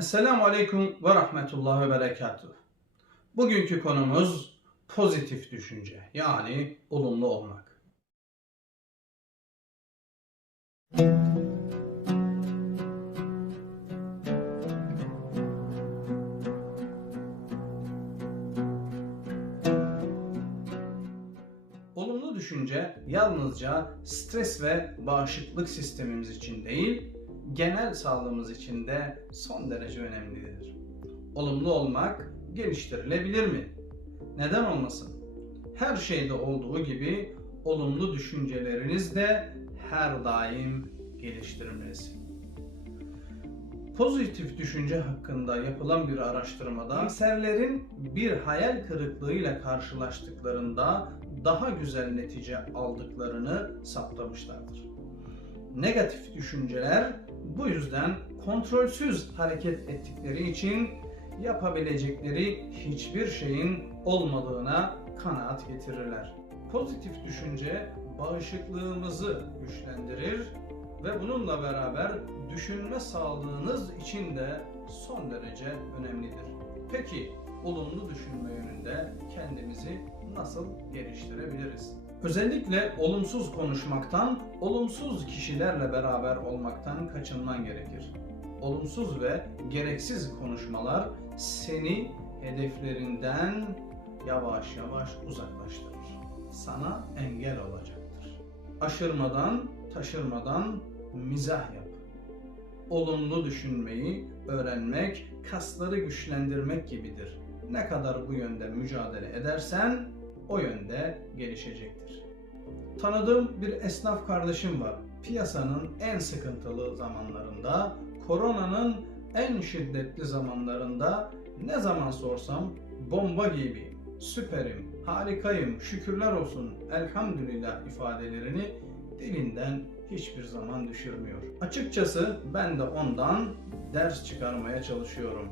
Esselamu Aleyküm ve Rahmetullah ve Berekatuhu. Bugünkü konumuz pozitif düşünce yani olumlu olmak. Olumlu düşünce yalnızca stres ve bağışıklık sistemimiz için değil, genel sağlığımız için de son derece önemlidir. Olumlu olmak geliştirilebilir mi? Neden olmasın? Her şeyde olduğu gibi olumlu düşünceleriniz de her daim geliştirilmesi. Pozitif düşünce hakkında yapılan bir araştırmada eserlerin bir hayal kırıklığıyla karşılaştıklarında daha güzel netice aldıklarını saptamışlardır. Negatif düşünceler bu yüzden kontrolsüz hareket ettikleri için yapabilecekleri hiçbir şeyin olmadığına kanaat getirirler. Pozitif düşünce bağışıklığımızı güçlendirir ve bununla beraber düşünme sağlığınız için de son derece önemlidir. Peki olumlu düşünme yönünde kendimizi nasıl geliştirebiliriz? Özellikle olumsuz konuşmaktan, olumsuz kişilerle beraber olmaktan kaçınman gerekir. Olumsuz ve gereksiz konuşmalar seni hedeflerinden yavaş yavaş uzaklaştırır. Sana engel olacaktır. Aşırmadan, taşırmadan mizah yap. Olumlu düşünmeyi öğrenmek, kasları güçlendirmek gibidir. Ne kadar bu yönde mücadele edersen o yönde gelişecektir. Tanıdığım bir esnaf kardeşim var. Piyasanın en sıkıntılı zamanlarında, koronanın en şiddetli zamanlarında ne zaman sorsam bomba gibi, süperim, harikayım, şükürler olsun, elhamdülillah ifadelerini dilinden hiçbir zaman düşürmüyor. Açıkçası ben de ondan ders çıkarmaya çalışıyorum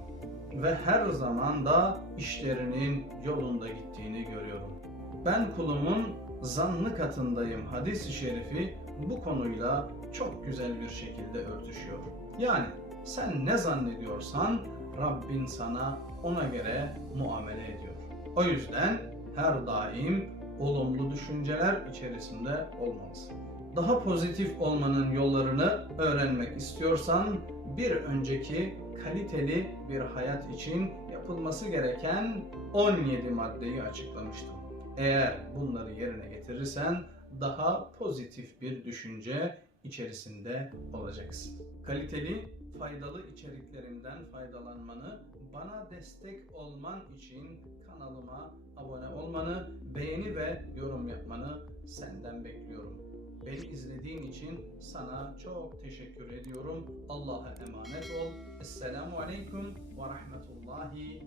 ve her zaman da işlerinin yolunda gittiğini görüyorum. Ben kulumun zannı katındayım hadis-i şerifi bu konuyla çok güzel bir şekilde örtüşüyor. Yani sen ne zannediyorsan Rabbin sana ona göre muamele ediyor. O yüzden her daim olumlu düşünceler içerisinde olmalısın. Daha pozitif olmanın yollarını öğrenmek istiyorsan bir önceki kaliteli bir hayat için yapılması gereken 17 maddeyi açıklamıştım. Eğer bunları yerine getirirsen daha pozitif bir düşünce içerisinde olacaksın. Kaliteli, faydalı içeriklerimden faydalanmanı, bana destek olman için kanalıma abone olmanı, beğeni ve yorum yapmanı senden bekliyorum. Beni izlediğin için sana çok teşekkür ediyorum. Allah'a emanet ol. Esselamu Aleyküm ve Rahmetullahi